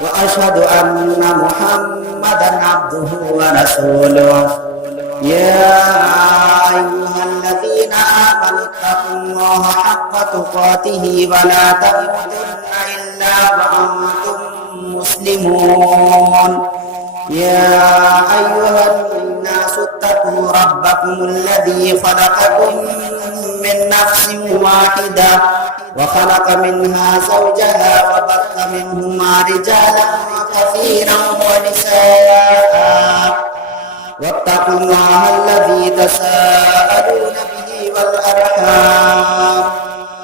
وأشهد أن محمدا عبده ورسوله يا أيها الذين آمنوا اتقوا الله حق تقاته ولا تموتن إلا وأنتم مسلمون يا أيها الناس اتقوا ربكم الذي خلقكم من نفس واحدة وخلق منها زوجها وبث منهما رجالا كثيرا ونساء واتقوا الله الذي تساءلون به والأرحام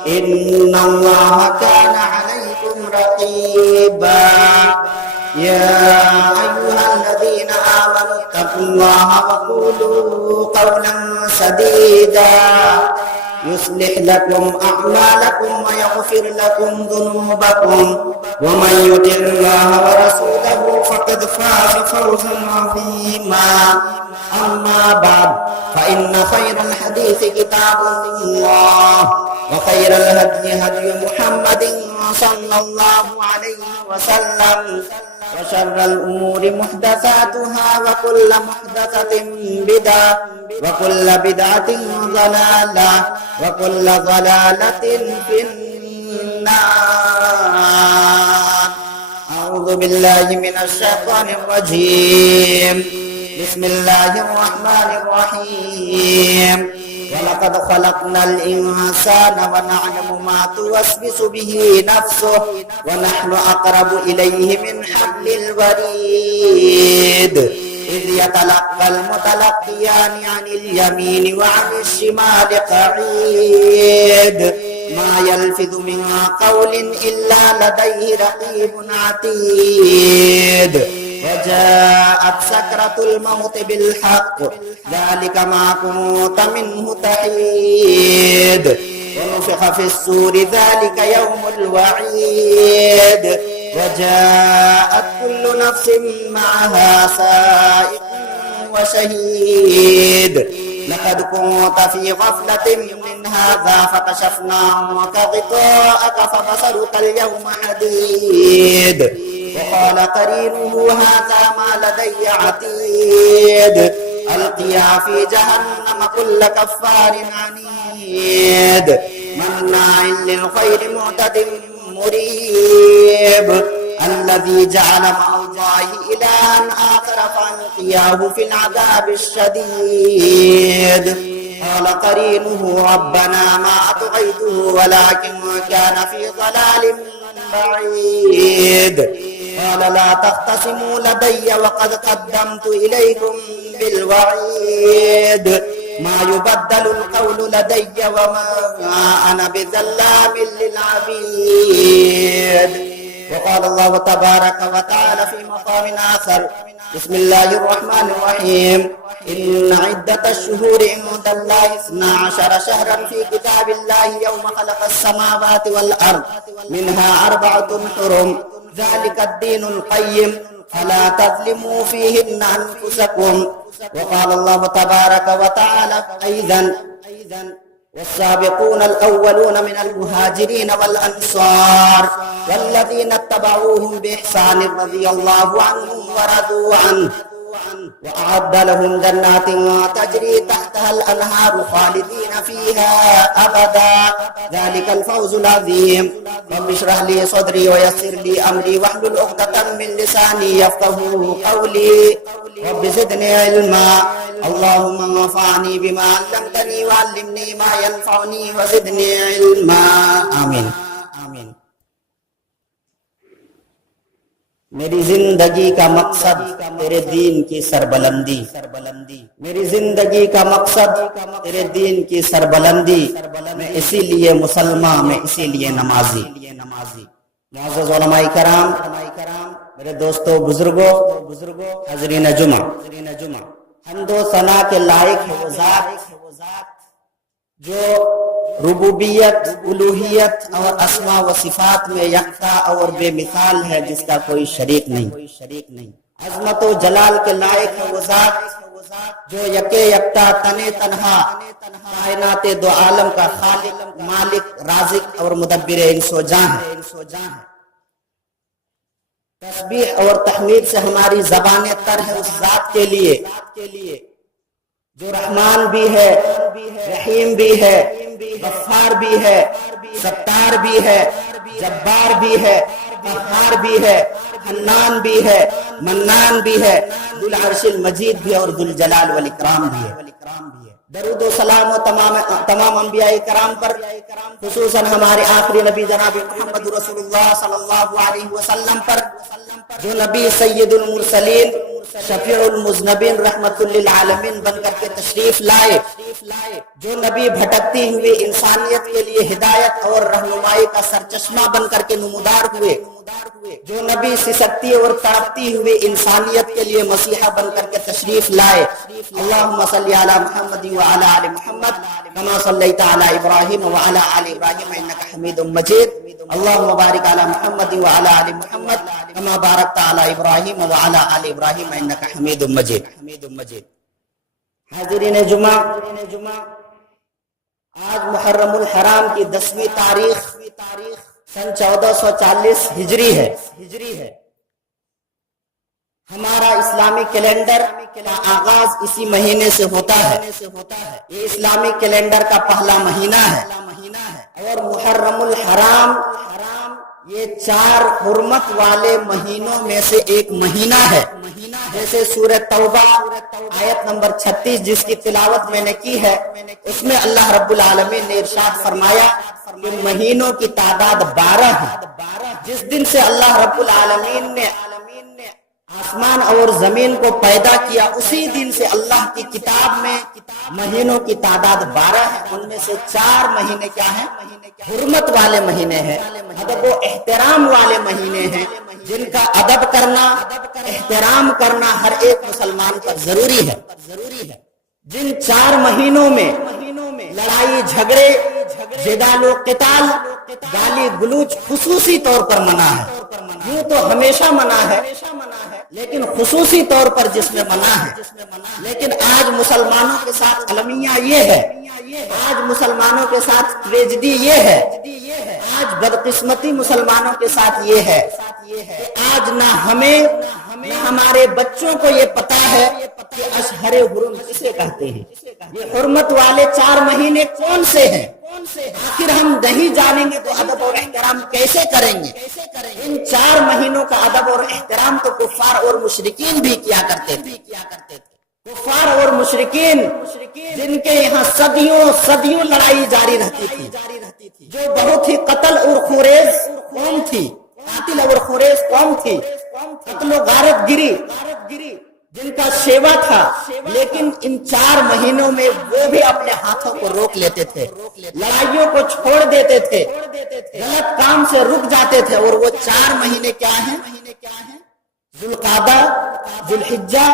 إن الله كان عليكم رقيبا يا أيها الذين آمنوا اتقوا الله وقولوا قولا سديدا يصلح لكم أعمالكم ويغفر لكم ذنوبكم ومن يطع الله ورسوله فقد فاز فوزا عظيما أما بعد فإن خير الحديث كتاب الله وخير الهدي هدي محمد صلى الله عليه وسلم وشر الأمور محدثاتها وكل محدثة بدعة وكل بدعة ضلالة وكل ضلالة في النار. أعوذ بالله من الشيطان الرجيم. بسم الله الرحمن الرحيم. ولقد خلقنا الإنسان ونعلم ما توسوس به نفسه ونحن أقرب إليه من حبل الوريد إذ يتلقى المتلقيان عن اليمين وعن الشمال قعيد ما يلفظ من قول إلا لديه رقيب عتيد وجاءت سكرة الموت بالحق ذلك ما كنت منه تحيد ونفخ في الصور ذلك يوم الوعيد وجاءت كل نفس معها سائق وشهيد لقد كنت في غفلة من هذا فكشفنا عنك غطاءك فبصرك اليوم حديد وقال قرينه هذا ما لدي عتيد ألقيا في جهنم كل كفار عنيد مناع للخير معتد مريب الذي جعل مع الله إلها آخر فألقياه في العذاب الشديد قال قرينه ربنا ما أطغيته ولكن كان في ضلال بعيد قال لا تختصموا لدي وقد قدمت إليكم بالوعيد ما يبدل القول لدي وما أنا بظلام للعبيد وقال الله تبارك وتعالى في مقام آخر بسم الله الرحمن الرحيم إن عدة الشهور عند الله 12 شهرا في كتاب الله يوم خلق السماوات والأرض منها 4 حرم ذلك الدين القيم فلا تظلموا فيهن أنفسكم وقال الله تبارك وتعالى أيضا والسابقون الأولون من المهاجرين والأنصار والذين اتبعوهم بإحسان رضي الله عنهم ورضوا عنه وأعد لهم جنات تجري تحتها الأنهار خالدين فيها أبدا ذلك الفوز العظيم رب اشرح لي صدري ويسر لي أمري واحلل عقدة من لساني يفقهوا قولي رب زدني علما اللهم انفعني بما علمتني وعلمني ما ينفعني وزدني علما آمين. میری زندگی کا مقصد تیرے دین کی سربلندی، میری زندگی کا مقصد تیرے دین کی سربلندی، میں اسی لیے مسلمان، میں اسی لیے نمازی۔ معزز علماء کرام، میرے دوستو، بزرگوں، حاضرین جمعہ، حمد و ثنا کے لائق ہے وہ ذات جو ربوبیت، الوہیت اور اسماء و صفات میں یکتا اور بے مثال ہے، جس کا کوئی شریک نہیں۔ عظمت و جلال کے لائق ہے وہ ذات جو یکے یکتا، تنے تنہا، کائنات دو عالم کا خالق، مالک، رازق اور مدبر انس و جاں ہے۔ تسبیح اور تحمید سے ہماری زبانیں تر ہے اس ذات کے لیے جو رحمان بھی ہے، رحیم بھی ہے، غفار بھی ہے، ستار بھی ہے، جبار بھی ہے، قہار بھی ہے، حنان بھی ہے، منان بھی ہے، ذو العرش المجید بھی اور ذو الجلال والاکرام بھی ہے۔ درود و سلام و تمام انبیاء کرام پر، خصوصاً ہمارے آخری نبی جناب محمد رسول اللہ صلی اللہ علیہ وسلم پر، جو نبی سید المرسلین، شفیع المذنبین، رحمت للعالمین بن کر کے تشریف لائے، جو نبی بھٹکتی ہوئی انسانیت کے لیے ہدایت اور رہنمائی کا سرچشمہ بن کر کے نمودار ہوئے، جو نبی سسکتی اور تڑپتی ہوئی انسانیت کے لیے مسیحا بن کر کے تشریف لائے۔ اللہم صلی علی محمد وعلی آل محمد کما صلیت علی ابراہیم وعلی آل ابراہیم انک حمید مجید۔ اللہم بارک علی محمد وعلی آل محمد کما بارکت علی ابراہیم وعلی آل ابراہیم انک حمید مجید۔ حاضرین جمعہ، آج محرم الحرام کی 10ویں تاریخ سن 1440 ہجری ہے۔ ہمارا اسلامی کیلنڈر کا آغاز اسی مہینے سے ہوتا ہے۔ یہ اسلامی کیلنڈر کا پہلا مہینہ ہے اور محرم الحرام یہ 4 حرمت والے مہینوں میں سے ایک مہینہ ہے۔ جیسے سورہ توبہ آیت نمبر 36 جس کی تلاوت میں نے کی ہے، اس میں اللہ رب العالمین نے ارشاد فرمایا کہ مہینوں کی تعداد 12 ہے۔ جس دن سے اللہ رب العالمین نے آسمان اور زمین کو پیدا کیا، اسی دن سے اللہ کی کتاب میں مہینوں کی تعداد 12 ہے۔ ان میں سے 4 مہینے کیا ہیں؟ حرمت والے مہینے ہیں، ادب و احترام والے مہینے ہیں، جن کا ادب کرنا، احترام کرنا ہر ایک مسلمان پر ضروری ہے۔ جن 4 مہینوں میں لڑائی جھگڑے، جدال و قتال، گالی گلوچ خصوصی طور پر منع ہے۔ یوں تو ہمیشہ منع ہے، لیکن خصوصی طور پر جس میں منع ہے۔ لیکن آج مسلمانوں کے ساتھ المیہ یہ ہے، آج مسلمانوں کے ساتھ ٹریجڈی یہ ہے، آج بدقسمتی مسلمانوں کے ساتھ یہ ہے کہ آج نہ ہمیں نہ ہمارے بچوں کو یہ پتا ہے کہ اشہر حرم کسے کہتے ہیں، یہ حرمت والے 4 مہینے کون سے ہیں۔ آخر ہم نہیں جانیں گے تو ادب اور احترام کیسے کریں گے؟ ان 4 مہینوں کا ادب اور احترام تو کفار اور مشرکین بھی کیا کرتے تھے۔ کفار اور مشرکین جن کے یہاں صدیوں لڑائی جاری رہتی تھی، جو بہت ہی قتل اور خریز قوم تھی، قاتل اور خریز قوم تھی، قتل و غارت گری جن کا شیوا تھا، لیکن ان 4 مہینوں میں وہ بھی اپنے ہاتھوں کو روک لیتے تھے، لڑائیوں کو چھوڑ دیتے تھے، غلط کام سے رک جاتے تھے۔ اور وہ 4 مہینے کیا ہیں؟ ذوالقعدہ، ذوالحجہ،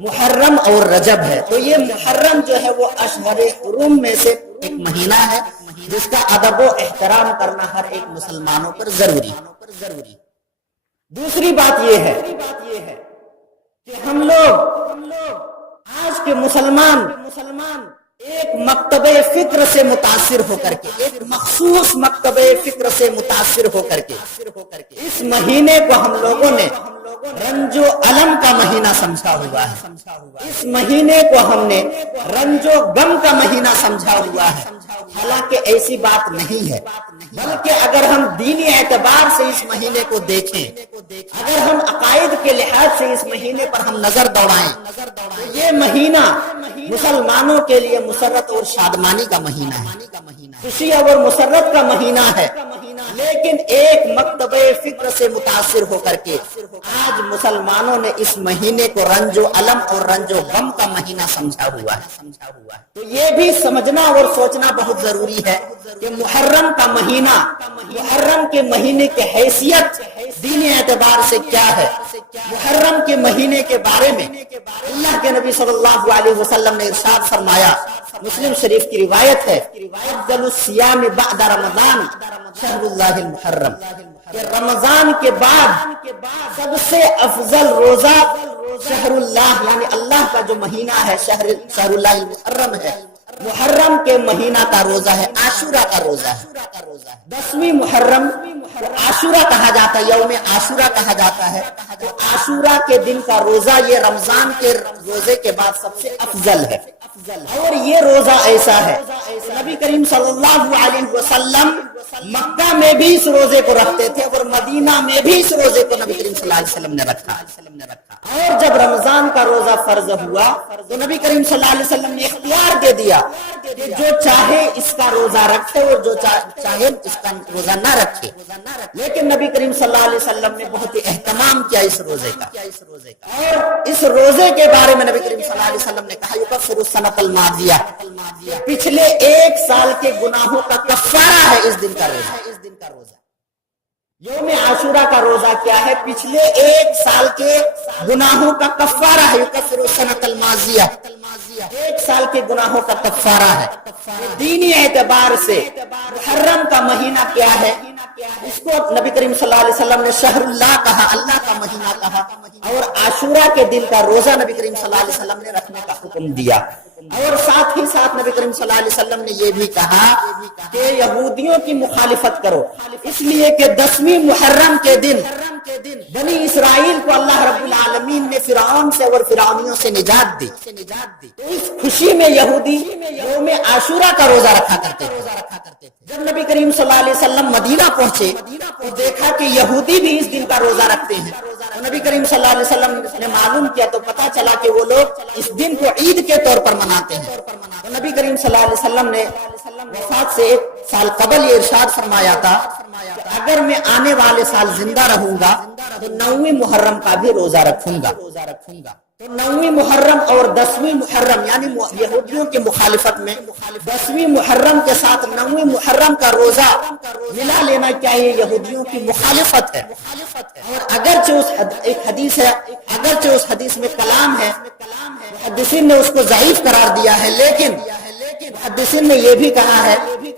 محرم اور رجب ہے۔ تو یہ محرم جو ہے وہ اشہر حرم میں سے ایک مہینہ ہے جس کا ادب و احترام کرنا ہر ایک مسلمانوں پر ضروری ہے۔ دوسری بات یہ ہے کہ ہم لوگ آج کے مسلمان ایک مکتبہ فکر سے متاثر ہو کر کے، ایک مخصوص مکتبہ فکر سے متاثر ہو کر کے اس مہینے کو ہم لوگوں نے رنج و علم کا مہینہ سمجھا ہوا ہے۔ اس مہینے کو ہم نے رنج و غم کا مہینہ سمجھا ہوا ہے، حالانکہ ایسی بات نہیں ہے۔ بلکہ اگر ہم دینی اعتبار سے اس مہینے کو دیکھیں، اگر ہم عقائد کے لحاظ سے اس مہینے پر ہم نظر دوڑائیں تو یہ مہینہ مسلمانوں کے لیے مسرت اور شادمانی کا مہینہ ہے، خوشی اور مسرت کا مہینہ ہے۔ لیکن ایک مکتبہ فکر سے متاثر ہو کر کے آج مسلمانوں نے اس مہینے کو رنج و الم اور رنج و غم کا مہینہ سمجھا ہوا ہے. تو یہ بھی سمجھنا اور سوچنا بہت ضروری ہے کہ محرم کا مہینہ، محرم کے مہینے کی حیثیت دینی اعتبار سے کیا ہے. محرم کے مہینے کے بارے میں اللہ کے نبی صلی اللہ علیہ وسلم نے ارشاد فرمایا، مسلم شریف کی روایت ہے، افضل الصیام بعد رمضان شہر اللہ المحرم، کہ رمضان کے بعد سب سے افضل روزہ شہر اللہ یعنی اللہ کا جو مہینہ ہے شہر اللہ المحرم ہے. محرم کے مہینہ کا روزہ ہے، عاشورہ کا روزہ ہے. 10ویں محرم عاشورہ کہا جاتا ہے، یوم عاشورہ کہا جاتا ہے. تو عاشورہ کے دن کا روزہ یہ رمضان کے روزے کے بعد سب سے افضل ہے. اور یہ روزہ ایسا ہے، نبی کریم صلی اللہ علیہ وسلم مکہ میں بھی اس روزے کو رکھتے تھے اور مدینہ میں بھی اس روزے کو نبی کریم صلی اللہ علیہ وسلم نے رکھا. اور جب رمضان کا روزہ فرض ہوا تو نبی کریم صلی اللہ علیہ وسلم نے اختیار دے دیا کہ جو چاہے اس کا روزہ رکھے اور جو چاہے اس کا روزہ نہ رکھے. لیکن نبی کریم صلی اللہ علیہ وسلم نے بہت ہی اہتمام کیا اس روزے کا. اور اس روزے کے بارے میں نبی کریم صلی اللہ علیہ وسلم نے کہا یکفر السنۃ الماضیہ، پچھلے ایک سال کے گناہوں کا کفارہ ہے اس دن کا روزہ. یوم عاشورہ کا روزہ کیا ہے؟ پچھلے ایک سال کے گناہوں کا کفارہ ہے. یکفر السنۃ الماضیہ، ایک سال کے گناہوں کا کفارہ ہے. دینی اعتبار سے محرم کا مہینہ کیا ہے؟ اس کو نبی کریم صلی اللہ علیہ وسلم نے شہر اللہ کہا، اللہ کا مہینہ کہا. اور عاشورہ کے دن کا روزہ نبی کریم صلی اللہ علیہ وسلم نے رکھنے کا حکم دیا. اور ساتھ ہی ساتھ نبی کریم صلی اللہ علیہ وسلم نے یہ بھی کہا کہ یہودیوں کی مخالفت کرو، اس لیے کہ 10ویں محرم کے دن بنی اسرائیل کو اللہ رب العالمین نے فرعون سے اور فرعونیوں سے نجات دی. تو اس خوشی میں یہودی یوم عاشورہ کا روزہ رکھا کرتے تھے. جب نبی کریم صلی اللہ علیہ وسلم مدینہ پہنچے تو دیکھا کہ یہودی بھی اس دن کا روزہ رکھتے ہیں. تو نبی کریم صلی اللہ علیہ وسلم نے معلوم کیا تو پتا چلا کہ وہ لوگ اس دن کو عید کے طور پر مناتے ہیں. تو نبی کریم صلی اللہ علیہ وسلم نے وفات سے 1 سال قبل یہ ارشاد فرمایا تھا کہ اگر میں آنے والے سال زندہ رہوں گا تو 9ویں محرم کا بھی روزہ رکھوں گا. تو 9ویں محرم اور 10ویں محرم یعنی یہودیوں کی مخالفت میں 10ویں محرم کے ساتھ 9ویں محرم کا روزہ ملا لینا چاہیے، یہودیوں کی مخالفت ہے. اور اگرچہ ایک حدیث ہے، اگرچہ اس حدیث میں کلام ہے، محدثین نے اس کو ضعیف قرار دیا ہے، لیکن محدثین نے یہ بھی کہا ہے کہ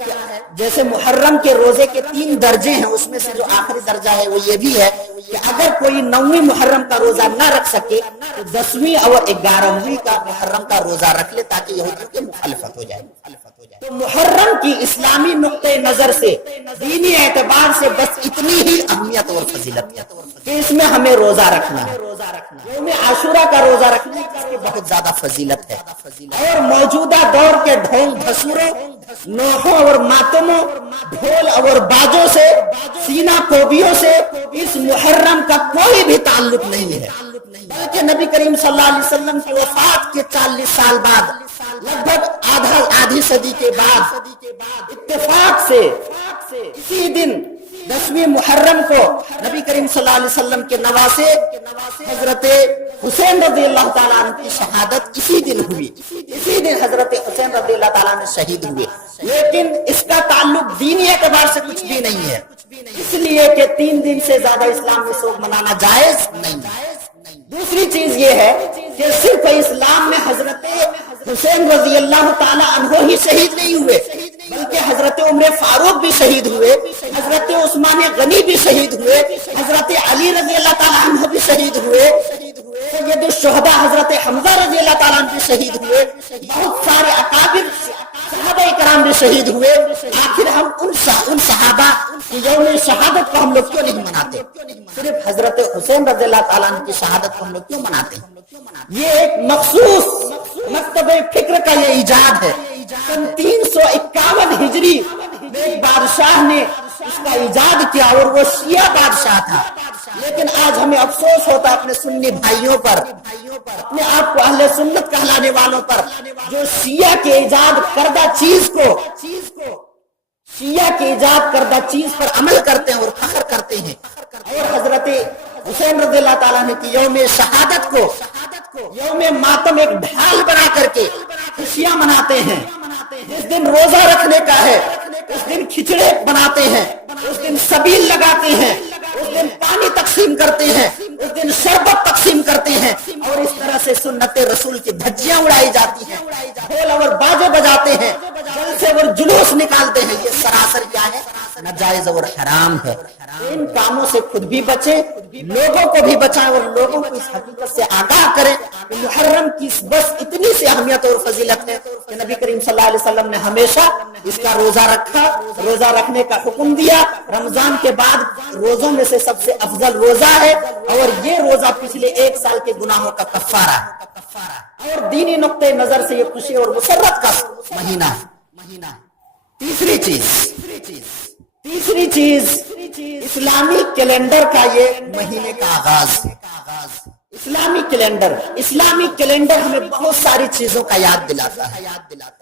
جیسے محرم کے روزے کے 3 درجے ہیں، اس میں سے جو آخری درجہ ہے وہ یہ بھی ہے کہ اگر کوئی 9ویں محرم کا روزہ نہ رکھ سکے تو 10ویں اور 11ویں کا محرم کا روزہ رکھ لے تاکہ یہودیوں کی مخالفت ہو جائے. تو محرم کی اسلامی نقطۂ نظر سے دینی اعتبار سے بس اتنی ہی اہمیت اور فضیلت ہے کہ اس میں ہمیں روزہ رکھنا ہے. یوم عاشورہ کا روزہ رکھنے کی بہت زیادہ فضیلت ہے. اور موجودہ دور کے ڈھونگ دھسوروں، نوحوں اور ماتموں، ڈھول اور باجوں سے، سینہ کوبیوں سے اس محرم کا کوئی بھی تعلق نہیں ہے. بلکہ نبی کریم صلی اللہ علیہ وسلم کی وفات کے 40 سال بعد، لگ بھگ آدھی صدی کے بعد اتفاق سے اسی دن 10ویں محرم کو نبی کریم صلی اللہ علیہ وسلم کے نواسے حضرت حسین رضی اللہ تعالیٰ عنہ کی شہادت اسی دن ہوئی. اسی دن حضرت حسین رضی اللہ تعالیٰ عنہ شہید ہوئے. لیکن اس کا تعلق دینی اعتبار سے کچھ بھی نہیں ہے، اس لیے کہ 3 دن سے زیادہ اسلام میں سوگ منانا جائز نہیں. دوسری چیز یہ ہے کہ صرف اسلام میں حضرت حسین رضی اللہ تعالیٰ عنہ ہی شہید نہیں ہوئے، بلکہ حضرت عمر فاروق بھی شہید ہوئے، حضرت عثمان غنی بھی شہید ہوئے، حضرت علی رضی اللہ تعالیٰ عنہ بھی شہید ہوئے، سید الشہداء حضرت حمزہ رضی اللہ تعالیٰ عنہ بھی شہید ہوئے، بہت سارے اکابر صحابہ کرام بھی شہید ہوئے. آخر ہم ان صحابہ کی یوم شہادت کو ہم لوگ کیوں نہیں مناتے؟ صرف حضرت حسین رضی اللہ تعالیٰ عنہ کی شہادت کو ہم لوگ کیوں مناتے ہیں؟ یہ ایک مخصوص مکتبہ فکر کا یہ ایجاد ہے. سن 351 ہجری میں ایک بادشاہ نے اس کا ایجاد کیا اور وہ شیعہ بادشاہ تھا. لیکن آج ہمیں افسوس ہوتا اپنے سنی بھائیوں پر، اپنے آپ کو اہل سنت کہلانے والوں پر، جو شیعہ کے ایجاد کردہ چیز کو شیعہ کی ایجاد کردہ چیز پر عمل کرتے ہیں اور فخر کرتے ہیں، اور حضرت حسین رضی اللہ تعالیٰ عنہ کی یوم شہادت کو یوم ماتم ایک ڈھال بنا کر کے خوشیاں مناتے ہیں۔ جس دن روزہ رکھنے کا ہے اس دن کھچڑے بناتے ہیں، اس دن سبیل لگاتے ہیں، اس دن پانی تقسیم کرتے ہیں، اس دن شربت تقسیم کرتے ہیں، اور اس طرح سے سنت رسول کی دھجیاں اڑائی جاتی ہیں، ڈھول اور باجے بجاتے ہیں، جلسے اور جلوس نکالتے ہیں۔ یہ سراسر کیا ہے؟ ناجائز اور حرام ہے۔ ان کاموں سے خود بھی بچیں، لوگوں کو بھی بچائیں، اور لوگوں کو اس حقیقت سے آگاہ کریں کہ محرم کی بس اتنی سی اہمیت اور فضیلت ہے کہ نبی کریم صلی اللہ علیہ وسلم نے ہمیشہ اس کا روزہ رکھا، روزہ رکھنے کا حکم دیا۔ رمضان کے بعد روزوں میں سے سب سے افضل روزہ ہے، اور یہ روزہ پچھلے 1 سال کے گناہوں کا کفارہ ہے، اور دینی نقطۂ نظر سے یہ خوشی اور مسرت کا مہینہ ہے۔ تیسری چیز اسلامی کیلنڈر کا یہ مہینے کا آغاز۔ اسلامی کیلنڈر ہمیں بہت ساری چیزوں کا یاد دلاتا ہے،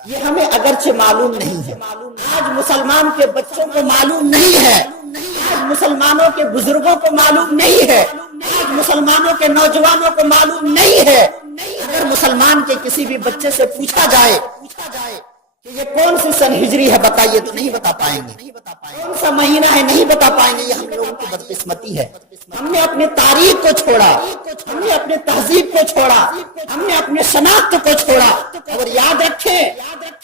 یہ ہمیں اگرچہ معلوم نہیں ہے، آج مسلمان کے بچوں کو معلوم نہیں ہے، آج مسلمانوں کے بزرگوں کو معلوم نہیں ہے، آج مسلمانوں کے نوجوانوں کو معلوم نہیں ہے۔ اگر مسلمان کے کسی بھی بچے سے پوچھا جائے کہ یہ کون سی سن ہجری ہے بتائیے، تو نہیں بتا پائیں گے، کون سا مہینہ ہے نہیں بتا پائیں گے۔ یہ ہم لوگوں کی بدقسمتی ہے، ہم نے اپنے تاریخ کو چھوڑا، ہم نے اپنے تہذیب کو چھوڑا، ہم نے اپنے شناخت کو چھوڑا۔ اور یاد رکھیں،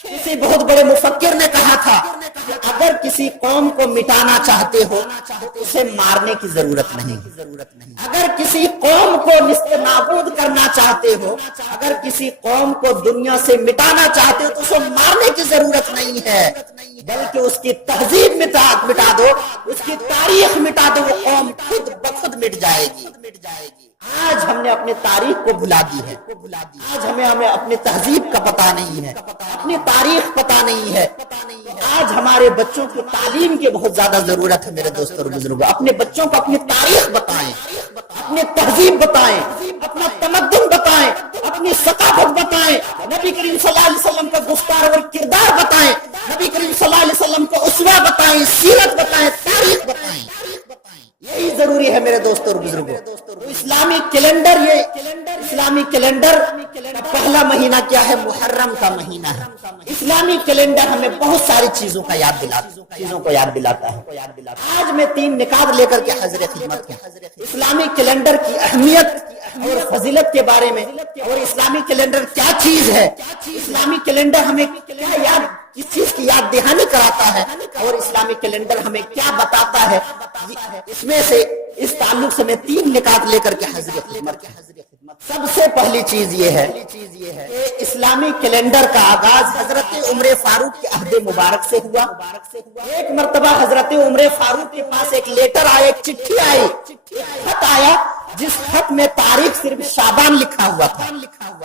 کسی بہت بڑے مفکر نے کہا تھا کہ اگر کسی قوم کو مٹانا چاہتے ہو تو اسے مارنے کی ضرورت نہیں، اگر کسی قوم کو نست نابود کرنا چاہتے ہو، اگر کسی قوم کو دنیا سے مٹانا چاہتے ہو تو اسے مارنے کی ضرورت نہیں ہے، بلکہ اس کی تہذیب مٹا دو، اس کی تاریخ مٹا دو، وہ قوم خود بخود مٹ جائے گی۔ آج ہم نے اپنے تاریخ کو بھلا دی ہے، آج ہمیں اپنے تہذیب کا پتہ نہیں ہے، اپنی تاریخ پتہ نہیں ہے۔ آج ہمارے بچوں کی تعلیم کی بہت زیادہ ضرورت ہے۔ میرے دوستوں اور بزرگوں، اپنے بچوں کو اپنی تاریخ بتائیں، اپنی تہذیب بتائیں، اپنا تمدن بتائیں، اپنی ثقافت بتائیں، نبی کریم صلی اللہ علیہ وسلم کا گفتار اور کردار بتائیں، نبی کریم صلی اللہ علیہ وسلم کو اسوہ بتائیں، سیرت بتائیں، تاریخ بتائیں۔ یہی ضروری ہے میرے دوستوں اور بزرگوں۔ اسلامی کیلنڈر کا پہلا مہینہ کیا ہے؟ محرم کا مہینہ ہے۔ اسلامی کیلنڈر ہمیں بہت ساری چیزوں کو یاد دلاتا ہے۔ آج میں 3 نکات لے کر کے حضرت خدمت ہے اسلامی کیلنڈر کی اہمیت اور فضیلت کے بارے میں، اور اسلامی کیلنڈر کیا چیز ہے، اسلامی کیلنڈر ہمیں کس چیز کی یاد دہانی کراتا ہے، اور اسلامی کیلنڈر ہمیں کیا بتاتا ہے۔ اس میں سے اس تعلق سے میں 3 نکات لے کر کے حضرت خدمت۔ سب سے پہلی چیز یہ ہے کہ اسلامی کیلنڈر کا آغاز حضرت عمر فاروق کے عہد مبارک سے ہوا۔ ایک مرتبہ حضرت عمر فاروق کے پاس ایک لیٹر آیا، ایک چٹھی آئی، ایک خط آیا، جس خط میں تاریخ صرف شعبان لکھا ہوا تھا۔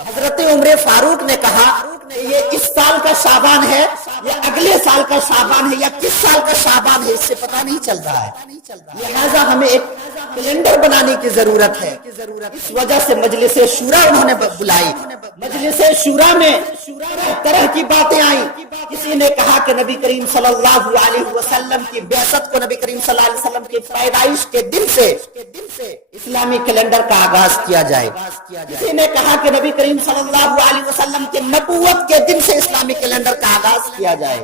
حضرت عمر فاروق نے کہا کہ یہ اس سال کا شعبان ہے یا اگلے سال کا شعبان ہے یا کس سال کا شعبان ہے، اس سے پتہ نہیں چل رہا ہے، لہذا ہمیں ایک کیلنڈر بنانے کی ضرورت ہے۔ اس وجہ سے مجلس شورا انہوں نے بلائی۔ مجلس شورا میں طرح کی باتیں آئیں۔ کسی نے کہا کہ نبی کریم صلی اللہ علیہ وسلم کی بعثت کو نبی کریم صلی اللہ علیہ وسلم کی پیدائش کے دن سے اسلامی کیلنڈر کا آغاز کیا جائے۔ کسی نے کہا کہ نبی کریم صلی اللہ علیہ وسلم کی نبوت کے دن سے اسلامی کیلنڈر کا آغاز کیا جائے۔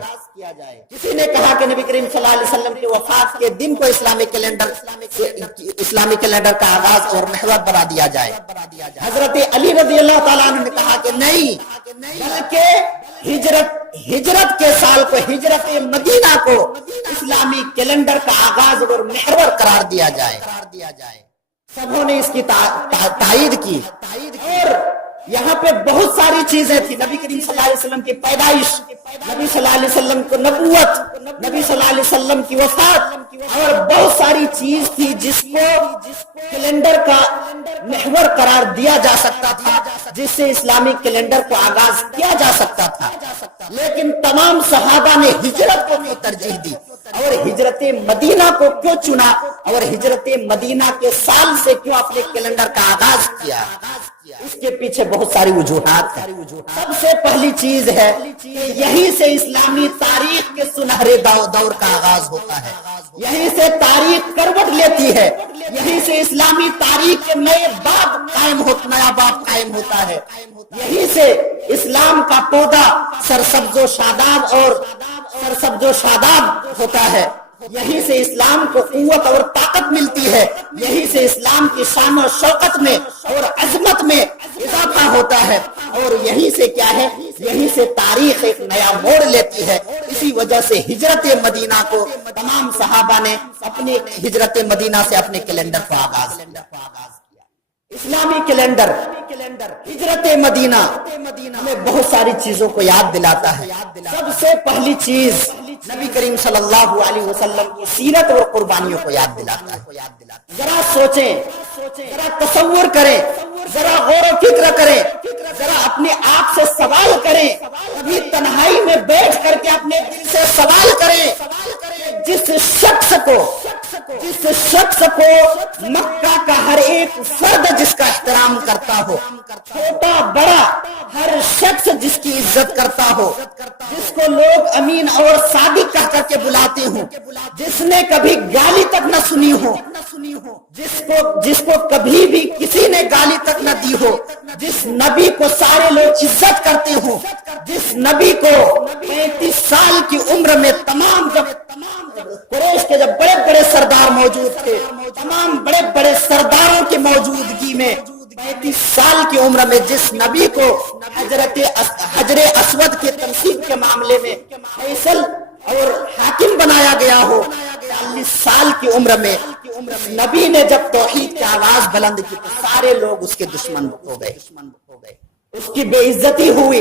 کسی نے کہا کہ نبی کریم صلی اللہ علیہ وسلم کی وفات کے دن کو اسلامی کیلنڈر کا آغاز اور محور بنا دیا جائے۔ حضرت علی رضی اللہ تعالیٰ عنہ نے کہا کہ نہیں، بلکہ ہجرت کے سال کو، ہجرت مدینہ کو اسلامی کیلنڈر کا آغاز اور محور قرار دیا جائے۔ سبوں نے اس کی تائید کی، اور یہاں پہ بہت ساری چیزیں تھی۔ نبی کریم صلی اللہ علیہ وسلم کی پیدائش، نبی صلی اللہ علیہ وسلم کو نبوت، نبی صلی اللہ علیہ وسلم کی وفات، اور بہت ساری چیز تھی جس کو کیلنڈر کا محور قرار دیا جا سکتا تھا، جس سے اسلامی کیلنڈر کو آغاز کیا جا سکتا تھا۔ لیکن تمام صحابہ نے ہجرت کو کیوں ترجیح دی، اور ہجرت مدینہ کو کیوں چنا، اور ہجرت مدینہ کے سال سے کیوں اپنے کیلنڈر کا آغاز کیا؟ اس کے پیچھے بہت ساری وجوہات ہیں۔ سب سے پہلی چیز ہے کہ یہیں سے اسلامی تاریخ کے سنہرے دور کا آغاز ہوتا ہے، یہیں سے تاریخ کروٹ لیتی ہے، یہیں سے اسلامی تاریخ کے نیا باب قائم ہوتا ہے، یہیں سے اسلام کا پودا سرسبز و شاداب ہوتا ہے، یہیں سے اسلام کو قوت اور طاقت ملتی ہے، یہیں سے اسلام کی شان و شوکت میں اور عظمت میں اضافہ ہوتا ہے، اور یہیں سے کیا ہے، یہیں سے تاریخ ایک نیا موڑ لیتی ہے۔ اسی وجہ سے ہجرت مدینہ کو تمام صحابہ نے اپنی ہجرت مدینہ سے اپنے کیلنڈر کو آغاز کیا۔ اسلامی کیلنڈر ہجرت مدینہ ہمیں بہت ساری چیزوں کو یاد دلاتا ہے۔ سب سے پہلی چیز نبی کریم صلی اللہ علیہ وسلم کی سیرت اور قربانیوں کو یاد دلاتا ہے۔ ذرا سوچیں، ذرا تصور کریں، ذرا غور و فکر کریں، ذرا اپنے آپ سے سوال کریں، کبھی تنہائی میں بیٹھ کر کے اپنے دل سے سوال کریں، جس شخص کو مکہ کا ہر ایک فرد جس کا احترام کرتا ہو، چھوٹا بڑا ہر شخص جس کی عزت کرتا ہو، جس کو لوگ امین اور صادق کہہ کر کے بلاتے ہوں، جس نے کبھی گالی تک نہ سنی ہو، جس کو کبھی بھی کسی نے گالی تک نہ دی ہو، جس نبی کو سارے لوگ عزت کرتے ہوں، جس نبی کو 35 سال کی عمر میں تمام قریش کے جب بڑے بڑے سردار موجود تھے، تمام بڑے بڑے سرداروں کی موجودگی میں 35 سال کی عمر میں جس نبی کو حجر اسود کی تنصیب کے معاملے میں فیصل اور حاکم بنایا گیا ہو، 40 سال کی عمر میں نبی نے جب توحید کی آواز بلند کی تو سارے لوگ اس کے دشمن ہو گئے، اس کی بے عزتی ہوئی،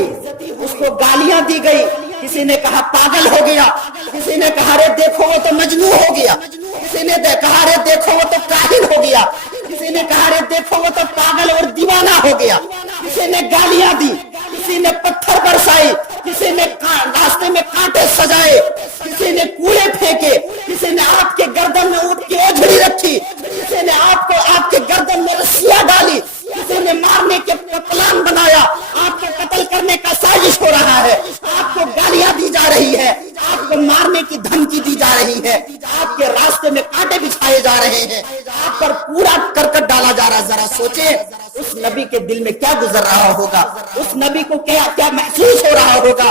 اس کو گالیاں دی گئی، کسی نے کہا پاگل ہو گیا، کسی نے کہا رے دیکھو وہ تو مجنون ہو گیا، کسی نے کہا رے دیکھو وہ تو کاہل ہو گیا، کسی نے کہا رے دیکھو وہ تو پاگل اور دیوانہ ہو گیا، کسی نے گالیاں دی، کسی نے پتھر برسائی، کسی نے راستے میں کانٹے سجائے، کسی نے کوڑے پھینکے، کسی نے آپ کے گردن میں اونٹ کی اوجھڑی رکھی، کسی نے آپ کے گردن میں رسیاں ڈالی، کسی نے مارنے کے پلان بنایا، آپ کو قتل کرنے کا سازش ہو رہا ہے، آپ کو گالیاں دی جا رہی ہے، آپ کو مارنے کی دھمکی دی جا رہی ہے، آپ کے راستے میں کانٹے بچھائے جا رہے ہیں، آپ پر پورا کرکٹ ڈالا جا رہا ہے۔ ذرا سوچیں اس نبی کے دل میں کیا گزر رہا ہوگا، اس نبی کو کیا محسوس ہو رہا ہوگا۔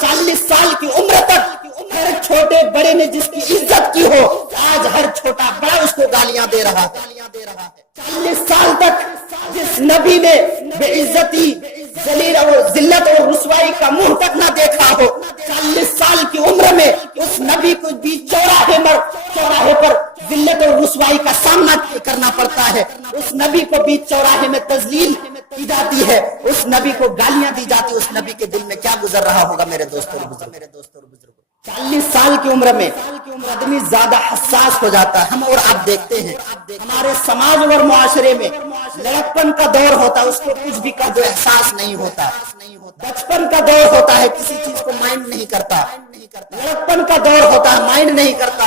40 سال کی عمر تک ہر چھوٹے بڑے نے جس کی عزت کی ہو، آج ہر چھوٹا بڑا اس کو گالیاں دے رہا ہے۔ 40 سال تک جس نبی نے بے عزتی، ذلیل اور ذلت اور رسوائی کا منہ تک نہ دیکھا ہو، 40 سال کی عمر میں اس نبی کو بھی چوراہے پر ذلت اور رسوائی کا سامنا کرنا پڑتا ہے، اس نبی کو بھی چوراہے میں تذلیل کی جاتی ہے، اس نبی کو گالیاں دی جاتی، اس نبی کے دل میں کیا گزر رہا ہوگا میرے دوستوں اور بزرگوں۔ 40 سال کی عمر میں آدمی زیادہ حساس ہو جاتا ہے۔ ہم اور آپ دیکھتے ہیں ہمارے سماج اور معاشرے میں لڑکپن کا دور ہوتا ہے، اس کو کچھ بھی کا جو احساس نہیں ہوتا، بچپن کا دور ہوتا ہے کسی چیز کو مائنڈ نہیں کرتا، لڑکپن کا دور ہوتا ہے مائنڈ نہیں کرتا،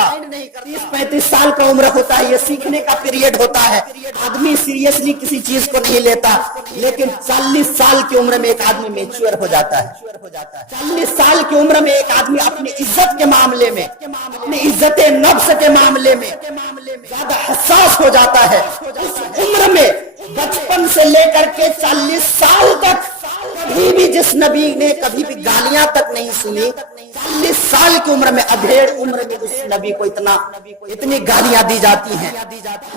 30-35 سال کا عمر ہوتا ہے، یہ سیکھنے کا پیریڈ ہوتا ہے، آدمی سیریسلی کسی چیز کو نہیں لیتا، لیکن 40 سال کی عمر میں ایک آدمی میچور ہو جاتا ہے۔ 40 سال کی عمر میں ایک آدمی اپنی عزت کے معاملے میں، اپنی عزت نفس کے معاملے میں زیادہ حساس ہو جاتا ہے۔ اس عمر میں بچپن سے لے کر کے 40 سال تک کبھی بھی جس نبی نے کبھی بھی گالیاں تک نہیں سنی، 40 سال کی عمر میں ادھیڑ عمر میں اس نبی کو اتنی گالیاں دی جاتی ہیں،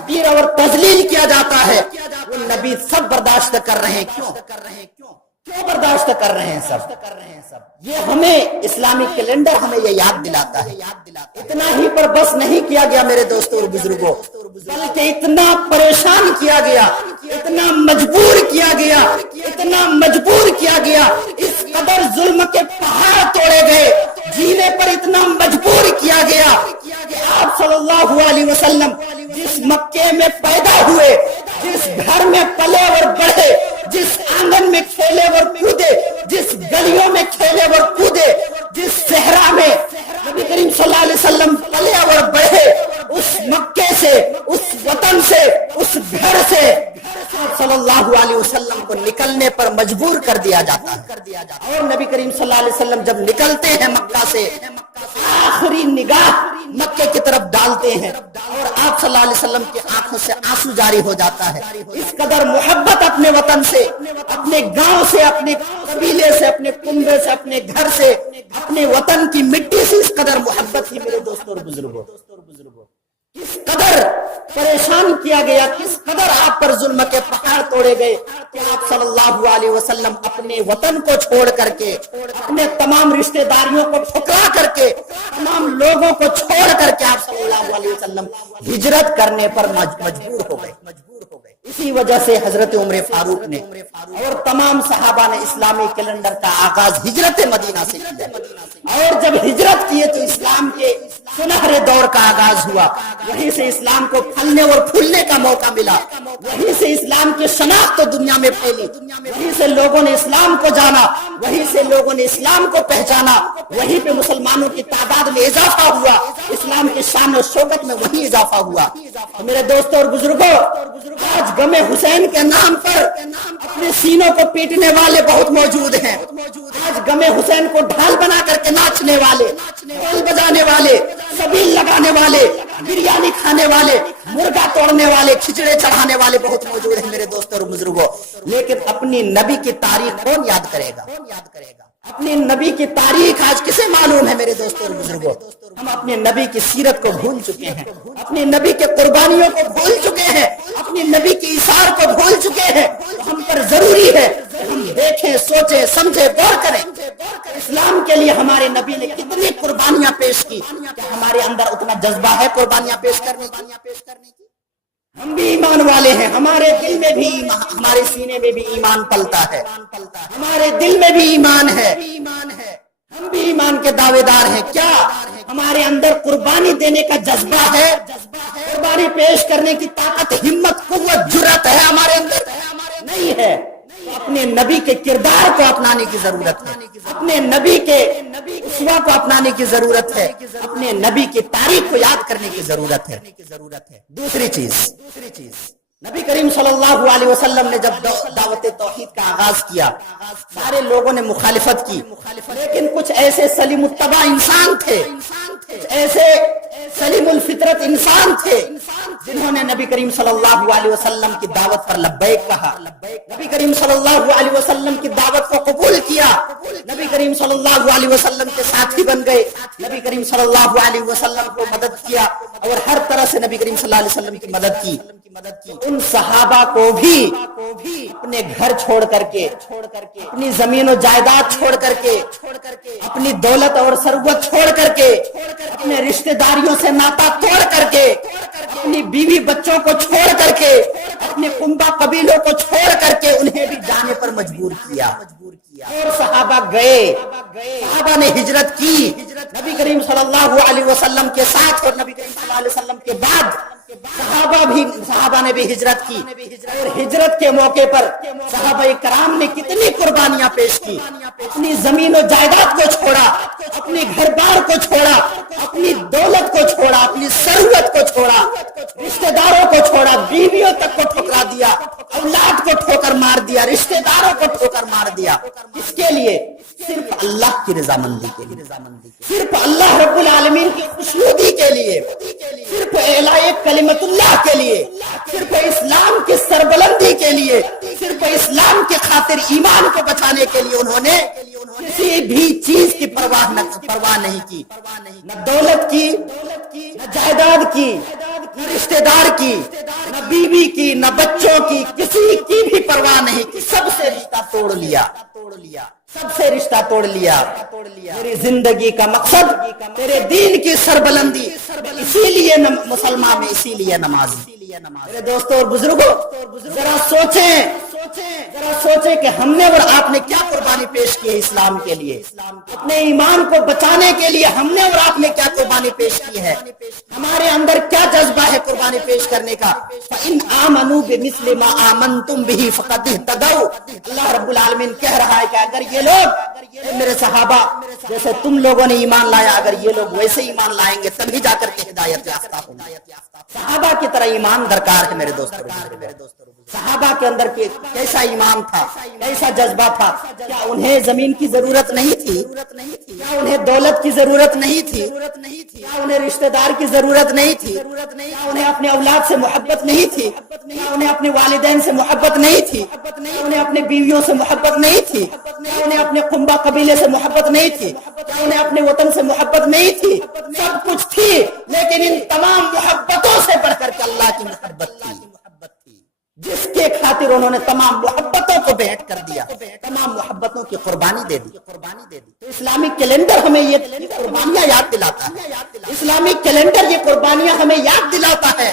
پیر اور تذلیل کیا جاتا ہے، وہ نبی سب برداشت کر رہے ہیں۔ کیوں برداشت کر رہے ہیں سب؟ یہ ہمیں اسلامی کیلنڈر ہمیں یہ یاد دلاتا ہے۔ اتنا ہی پر بس نہیں کیا گیا میرے دوستوں اور بزرگوں، بلکہ اتنا پریشان کیا گیا، اتنا مجبور کیا گیا، اتنا مجبور کیا گیا، اس قدر ظلم کے پہاڑ توڑے گئے، جینے پر اتنا مجبور کیا گیا کہ آپ صلی اللہ علیہ وسلم جس مکے میں پیدا ہوئے، جس گھر میں پلے اور بڑھے، جس آنگن میں کھیلے اور کودے، جس گلیوں میں کھیلے اور کودے، جس صحرا میں نبی کریم صلی اللہ علیہ وسلم پلے اور بڑھے، اس مکے سے، اس وطن سے، اس گھر سے آپ صلی صلی اللہ علیہ وسلم کو نکلنے پر مجبور کر دیا جاتا ہے، اور نبی کریم صلی اللہ علیہ وسلم جب نکلتے ہیں مکہ سے، آخری نگاہ مکے کی طرف ڈالتے ہیں اور آپ صلی اللہ علیہ وسلم کی آنکھوں سے آنسو جاری ہو جاتا ہے۔ اس قدر محبت اپنے وطن سے، اپنے گاؤں سے، اپنے قبیلے سے، اپنے کنبے سے، اپنے گھر سے، اپنے وطن کی مٹی سے اس قدر محبت تھی میرے دوستوں اور بزرگوں۔ کس قدر پریشان کیا گیا، کس قدر آپ پر ظلم کے پہاڑ توڑے گئے کہ آپ صلی اللہ علیہ وسلم اپنے وطن کو چھوڑ کر کے، اپنے تمام رشتہ داریوں کو ٹھکرا کر کے، تمام لوگوں کو چھوڑ کر کے آپ صلی اللہ علیہ وسلم ہجرت کرنے پر مجبور ہو گئے۔ اسی وجہ سے حضرت عمر فاروق نے اور تمام صحابہ نے اسلامی کیلنڈر کا آغاز ہجرت مدینہ سے کیا، اور جب ہجرت کیے تو اسلام کے سنہرے دور کا آغاز ہوا۔ وہیں سے اسلام کو پھلنے اور پھولنے کا موقع ملا، وہیں سے اسلام کی شناخت دنیا میں پھیلی، وہیں سے لوگوں نے اسلام کو جانا، وہیں سے لوگوں نے اسلام کو پہچانا، وہیں پہ مسلمانوں کی تعداد میں اضافہ ہوا، اسلام کی شان و شوکت میں وہیں اضافہ ہوا۔ میرے دوستوں اور بزرگوں، آج غم حسین کے نام پر اپنے سینوں کو پیٹنے والے بہت موجود ہیں۔ آج غم حسین کو ڈھال بنا کر کے ناچنے والے، ڈھول بجانے والے، سبیل لگانے والے، بریانی کھانے والے، مرغا توڑنے والے، کھچڑے چڑھانے والے بہت موجود ہیں میرے دوستوں اور بزرگوں۔ لیکن اپنی نبی کی تاریخ کون یاد کرے گا؟ اپنی نبی کی تاریخ آج کسے معلوم ہے میرے دوستوں اور بزرگوں؟ ہم اپنے نبی کی سیرت کو بھول چکے ہیں، اپنے نبی کے قربانیوں کو بھول چکے ہیں، اپنے نبی کی ایثار کو بھول چکے ہیں۔ تو ہم پر ضروری ہے کہ ہم دیکھیں، سوچیں، سمجھیں، غور کریں اسلام کے لیے ہمارے نبی نے کتنی قربانیاں پیش کی۔ کیا ہمارے اندر اتنا جذبہ ہے قربانیاں پیش کرنے کی؟ ہم بھی ایمان والے ہیں، ہمارے دل میں بھی ایمان، ہمارے سینے میں بھی ایمان پلتا ہے، ہمارے دل میں بھی ایمان ہے، ہم بھی ایمان کے دعوے دار ہیں۔ کیا ہمارے اندر قربانی دینے کا جذبہ ہے؟ قربانی پیش کرنے کی طاقت، ہمت، قوت، جرأت ہے ہمارے اندر؟ نہیں ہے۔ تو اپنے نبی کے کردار کو اپنانے کی ضرورت ہے، اپنے نبی کے اسوہ کو اپنانے کی ضرورت ہے، اپنے نبی کی تاریخ کو یاد کرنے کی ضرورت ہے۔ دوسری چیز، نبی کریم صلی اللہ علیہ وسلم نے جب دعوت توحید کا آغاز کیا، سارے لوگوں نے مخالفت کی، لیکن کچھ ایسے سلیم الطبع انسان تھے، کچھ ایسے سلیم الفطرت انسان تھے جنہوں نے نبی کریم صلی اللہ علیہ وسلم کی دعوت پر لبیک کہا، نبی کریم صلی اللہ علیہ وسلم کی دعوت کو قبول کیا، نبی کریم صلی اللہ علیہ وسلم کے ساتھی بن گئے، نبی کریم صلی اللہ علیہ وسلم کو مدد کیا، اور ہر طرح سے نبی کریم صلی اللہ علیہ وسلم کی مدد کی۔ ان صحابہ کو بھی اپنے گھر چھوڑ کر کے، اپنی زمین و جائیداد چھوڑ کر کے، اپنی دولت اور ثروت چھوڑ کر کے، اپنے رشتہ داریوں سے ناتا توڑ کر کے، اپنی بیوی بچوں کو چھوڑ کر کے، اپنے کنبہ قبیلوں کو چھوڑ کر کے انہیں بھی جانے پر مجبور کیا، اور صحابہ گئے، صحابہ نے ہجرت کی نبی کریم صلی اللہ علیہ وسلم کے ساتھ، اور نبی کریم صلی اللہ علیہ وسلم کے بعد صحابہ نے بھی ہجرت کی، اور ہجرت کے موقع پر صحابہ کرام نے کتنی قربانیاں پیش کی، اپنی زمین و جائیداد کو چھوڑا، اپنے گھر بار کو چھوڑا، اپنی دولت کو چھوڑا، اپنی ثروت کو چھوڑا، رشتہ داروں کو چھوڑا، بیویوں تک کو ٹھکرا دیا، اولاد کو ٹھوکر مار دیا، رشتہ داروں کو ٹھوکر مار دیا۔ اس کے لیے صرف اللہ کی رضامندی کے لیے، صرف اللہ رب العالمین کی خوشنودی کے لیے، صرف اعلاء کلمت اللہ کے لیے، صرف اسلام کی سربلندی کے لیے، صرف اسلام کی خاطر ایمان کو بچانے کے لیے انہوں نے کسی بھی چیز کی پرواہ نہیں کی، نہ دولت کی، نہ جائیداد کی، نہ رشتہ دار کی، نہ بیوی کی، نہ بچوں کی، کسی کی بھی پرواہ نہیں کی، سب سے رشتہ توڑ لیا، سب سے رشتہ توڑ لیا۔ میری زندگی کا مقصد تیرے دین کی سربلندی، اسی لیے مسلمان میں، اسی لیے نمازی۔ میرے دوستوں اور بزرگوں، ذرا سوچیں کہ ہم نے اور آپ نے کیا قربانی پیش کی ہے اسلام کے لیے، اپنے ایمان کو بچانے کے لیے ہم نے اور آپ نے کیا قربانی پیش کی ہے، ہمارے اندر کیا جذبہ ہے قربانی پیش کرنے کا۔ فَإِنْ آمَنُوا بِمِثْلِ مَا آمَنْتُمْ بِهِ فَقَدِ اهْتَدَوْا، اللہ رب العالمین کہہ رہا ہے کہ اگر یہ لوگ، میرے صحابہ، جیسے تم لوگوں نے ایمان لایا، اگر یہ لوگ ویسے ایمان لائیں گے تبھی جا کر کے ہدایت یافتہ ہوں گے۔ صحابہ کی طرح ایمان درکار ہے میرے دوستوں، صحابہ کے اندر کیسا ایمان تھا، کیسا جذبہ تھا؟ کیا انہیں زمین کی ضرورت نہیں تھی؟ کیا انہیں دولت کی ضرورت نہیں تھی؟ کیا انہیں رشتہ دار کی ضرورت نہیں تھی؟ کیا انہیں اپنے اولاد سے محبت نہیں تھی؟ کیا انہیں اپنے والدین سے محبت نہیں تھی؟ کیا انہیں اپنے بیویوں سے محبت نہیں تھی؟ کیا انہیں اپنے قنبہ قبیلے سے محبت نہیں تھی؟ کیا انہیں اپنے وطن سے محبت نہیں تھی؟ سب کچھ تھی، لیکن ان تمام محبتوں سے بڑھ کر کے اللہ کی محبت تھی، جس کے خاطر انہوں نے تمام محبتوں کو بھیٹ کر دیا، تمام محبتوں کی قربانی دے دی۔ تو اسلامک کیلنڈر ہمیں یہ قربانیاں یاد دلاتا ہے، اسلامک کیلنڈر یہ قربانیاں ہمیں یاد دلاتا ہے،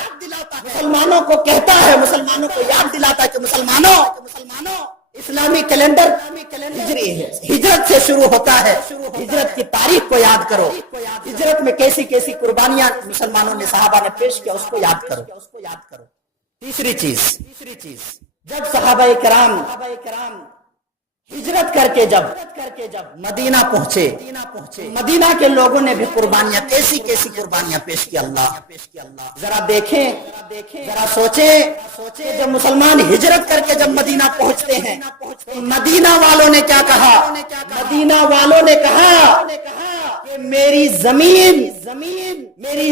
مسلمانوں کو کہتا ہے، مسلمانوں کو یاد دلاتا ہے کہ مسلمانوں اسلامی کیلنڈر ہجری ہے، ہجرت سے شروع ہوتا ہے، ہجرت کی تاریخ کو یاد کرو، ہجرت میں کیسی کیسی قربانیاں مسلمانوں نے، صحابہ نے پیش کیا، اس کو یاد کرو۔ تیسری چیز، جب صحابہ کرام ہجرت کر کے جب مدینہ پہنچے، مدینہ کے لوگوں نے بھی قربانیاں، کیسی کیسی قربانیاں پیش کی۔ اللہ ذرا دیکھیں، ذرا سوچیں، جب مسلمان ہجرت کر کے جب مدینہ پہنچتے ہیں تو مدینہ والوں نے کیا کہا؟ مدینہ والوں نے کہا کہ میری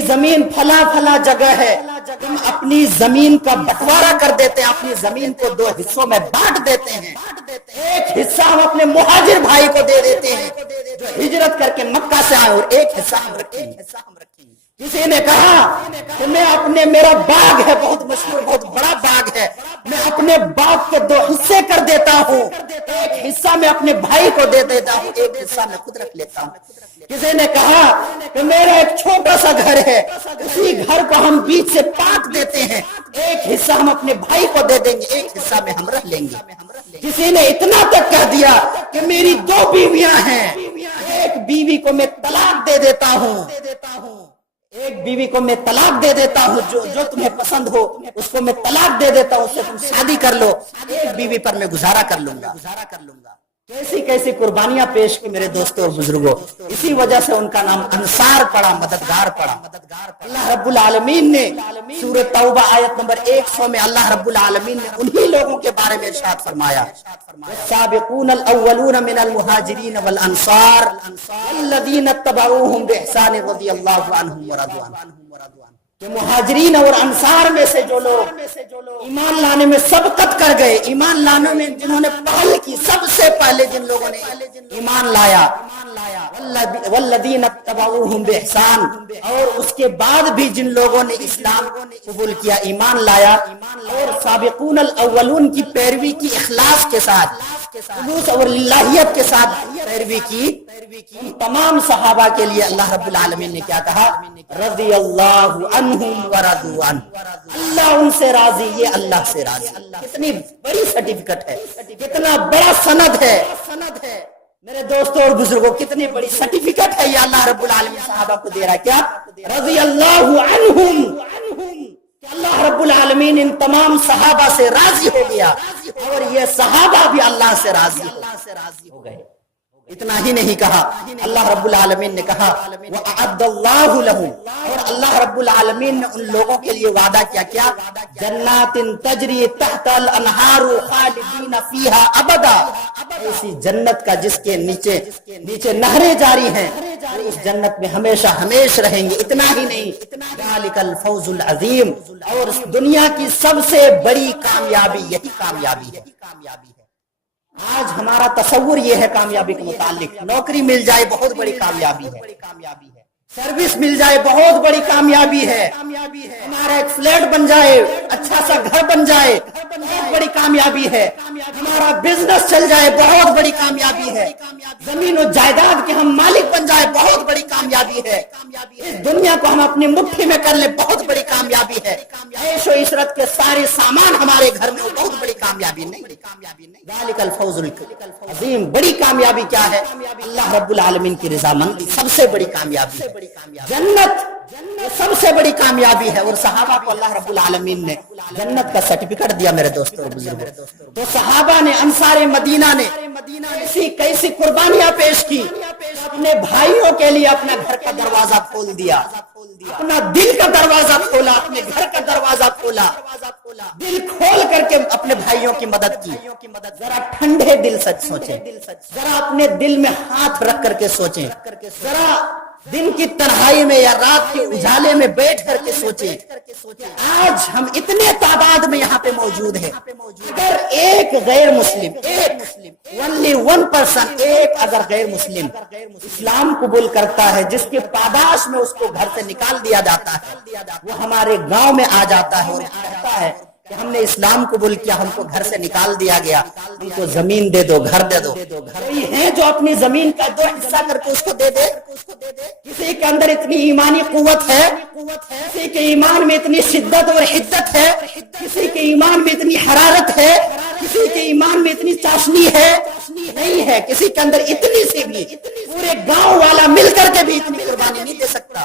زمین فلاں فلاں جگہ ہے، ہم اپنی زمین کا بٹوارا کر دیتے ہیں، اپنی زمین کو دو حصوں میں بانٹ دیتے ہیں، ایک حصہ ہم اپنے مہاجر بھائی کو دے دیتے ہیں جو ہجرت کر کے مکہ سے آئے، اور ایک حصہ ہم رکھیں گے۔ کسی نے کہا کہ میرا باغ ہے، بہت مشہور، بہت بڑا باغ ہے، میں اپنے باغ کے دو حصے کر دیتا ہوں، ایک حصہ میں اپنے بھائی کو دے دیتا ہوں، ایک حصہ میں خود رکھ لیتا ہوں۔ کسی نے کہا کہ میرا ایک چھوٹا سا گھر ہے، اسی گھر کو ہم بیچ سے کاٹ دیتے ہیں، ایک حصہ ہم اپنے بھائی کو دے دیں گے، ایک حصہ میں ہم رکھ لیں گے۔ کسی نے اتنا تک کہہ دیا کہ میری دو بیویاں ہیں، ایک بیوی کو میں طلاق دے دیتا ہوں، ایک بیوی کو میں طلاق دے دیتا ہوں، جو تمہیں پسند ہو اس کو میں طلاق دے دیتا ہوں، اس سے تم شادی کر لو، ایک بیوی پر میں گزارا کر لوں گا۔ کیسی کیسی قربانیاں پیش کی میرے دوستوں اور بزرگوں، اسی وجہ سے ان کا نام انصار پڑا، مددگار پڑا۔ اللہ رب العالمین نے سورہ توبہ آیت نمبر 100 میں اللہ رب العالمین نے انہی لوگوں کے بارے میں ارشاد فرمایا، السابقون الاولون من المہاجرین والانصار الذین اتبعوہم بإحسان رضی اللہ عنہم ورضوا عنہ، کہ مہاجرین اور انصار میں سے جو لوگ ایمان لانے میں سبقت کر گئے، ایمان لانے میں جنہوں نے پہل کی، سب سے پہلے جن لوگوں نے ایمان لایا، والذین اتبعوہم بإحسان، اور اس کے بعد بھی جن لوگوں نے اسلام قبول کیا، ایمان لایا، اور سابقون الاولون کی پیروی کی، اخلاص کے ساتھ، خلوص اور للہیت کے ساتھ پیروی کی، ان تمام صحابہ کے لیے اللہ رب العالمین نے کیا کہا؟ رضی اللہ عنہم ورضوا عنہ، اللہ ان سے راضی، یہ اللہ سے راضی۔ کتنی بڑی سرٹیفکیٹ ہے، کتنا بڑا سند ہے میرے دوستوں اور بزرگوں، کتنی بڑی سرٹیفکیٹ ہے یہ اللہ رب العالمین صحابہ کو دے رہا ہے۔ کیا؟ رضی اللہ عنہم، کہ اللہ رب العالمین ان تمام صحابہ سے راضی ہو گیا، اور یہ صحابہ بھی اللہ سے راضی ہو گئے۔ اتنا ہی نہیں کہا، اللہ رب العالمین نے کہا وَأَعَدَّ اللَّهُ لَهُمْ، اور اللہ رب العالمین نے ان لوگوں کے لیے وعدہ کیا؟ جنات تجری تحت الانہار خالدین فیہا ابدا، ایسی جنت کا جس کے نیچے نہریں جاری ہیں، اس جنت میں ہمیشہ ہمیشہ رہیں گے۔ اتنا ہی نہیں، ذالک الفوز العظیم، اور اس دنیا کی سب سے بڑی کامیابی یہی کامیابی ہے۔ آج ہمارا تصور یہ ہے کامیابی کے متعلق، نوکری مل جائے بہت بڑی کامیابی ہے، سروس مل جائے بہت بڑی کامیابی ہے، ہمارا ایک فلیٹ بن جائے، اچھا سا گھر بن جائے بہت بڑی کامیابی ہے، ہمارا بزنس چل جائے بہت بڑی کامیابی ہے، زمین و جائیداد کے ہم مالک بن جائے بہت بڑی کامیابی ہے، اس دنیا کو ہم اپنی مٹھی میں کر لیں بہت بڑی کامیابی ہے، عیش و عشرت کے سارے سامان ہمارے گھر میں بہت بڑی کامیابی نہیں۔ ذالک الفوز العظیم، بڑی کامیابی کیا ہے؟ اللہ رب العالمین کی رضامندی سب سے بڑی کامیابی ہے، جنت سب سے بڑی کامیابی ہے، اور صحابہ کو اللہ رب العالمین نے جنت کا سرٹیفکیٹ دیا میرے دوستوں اور بزرگوں۔ تو صحابہ نے، انصار مدینہ نے کیسی قربانیاں پیش کی، اپنے بھائیوں کے لیے اپنا گھر کا دروازہ کھول دیا، اپنا دل کا دروازہ کھولا، اپنے گھر کا دروازہ کھولا، دل کھول کر کے اپنے بھائیوں کی مدد کی۔ ذرا ٹھنڈے دل سے سوچیں، ذرا اپنے دل میں ہاتھ رکھ کر کے سوچیں، ذرا دن کی تنہائی میں یا رات کے اجالے میں بیٹھ کر کے سوچیں کہ آج ہم اتنے تعداد میں یہاں پہ موجود ہیں، اگر ایک غیر مسلم، only one person، ایک اگر غیر مسلم اسلام قبول کرتا ہے، جس کے پاداش میں اس کو گھر سے نکال دیا جاتا ہے، وہ ہمارے گاؤں میں آ جاتا ہے اور کہتا ہے کہ ہم نے اسلام قبول کیا، ہم کو گھر سے نکال دیا گیا، ہم کو زمین دے دو، گھر دے دو۔ کوئی ہے جو اپنی زمین کا 2 حصہ کر کے اس کو دے دے؟ کسی کے اندر اتنی ایمانی قوت ہے، کسی کے ایمان میں اتنی شدت اور حدت ہے، کسی کے ایمان میں اتنی حرارت ہے، کسی کے ایمان میں اتنی چاشنی ہے؟ نہیں ہے کسی کے اندر اتنی سی بھی، پورے گاؤں والا مل کر کے بھی اتنی قربانی نہیں دے سکتا۔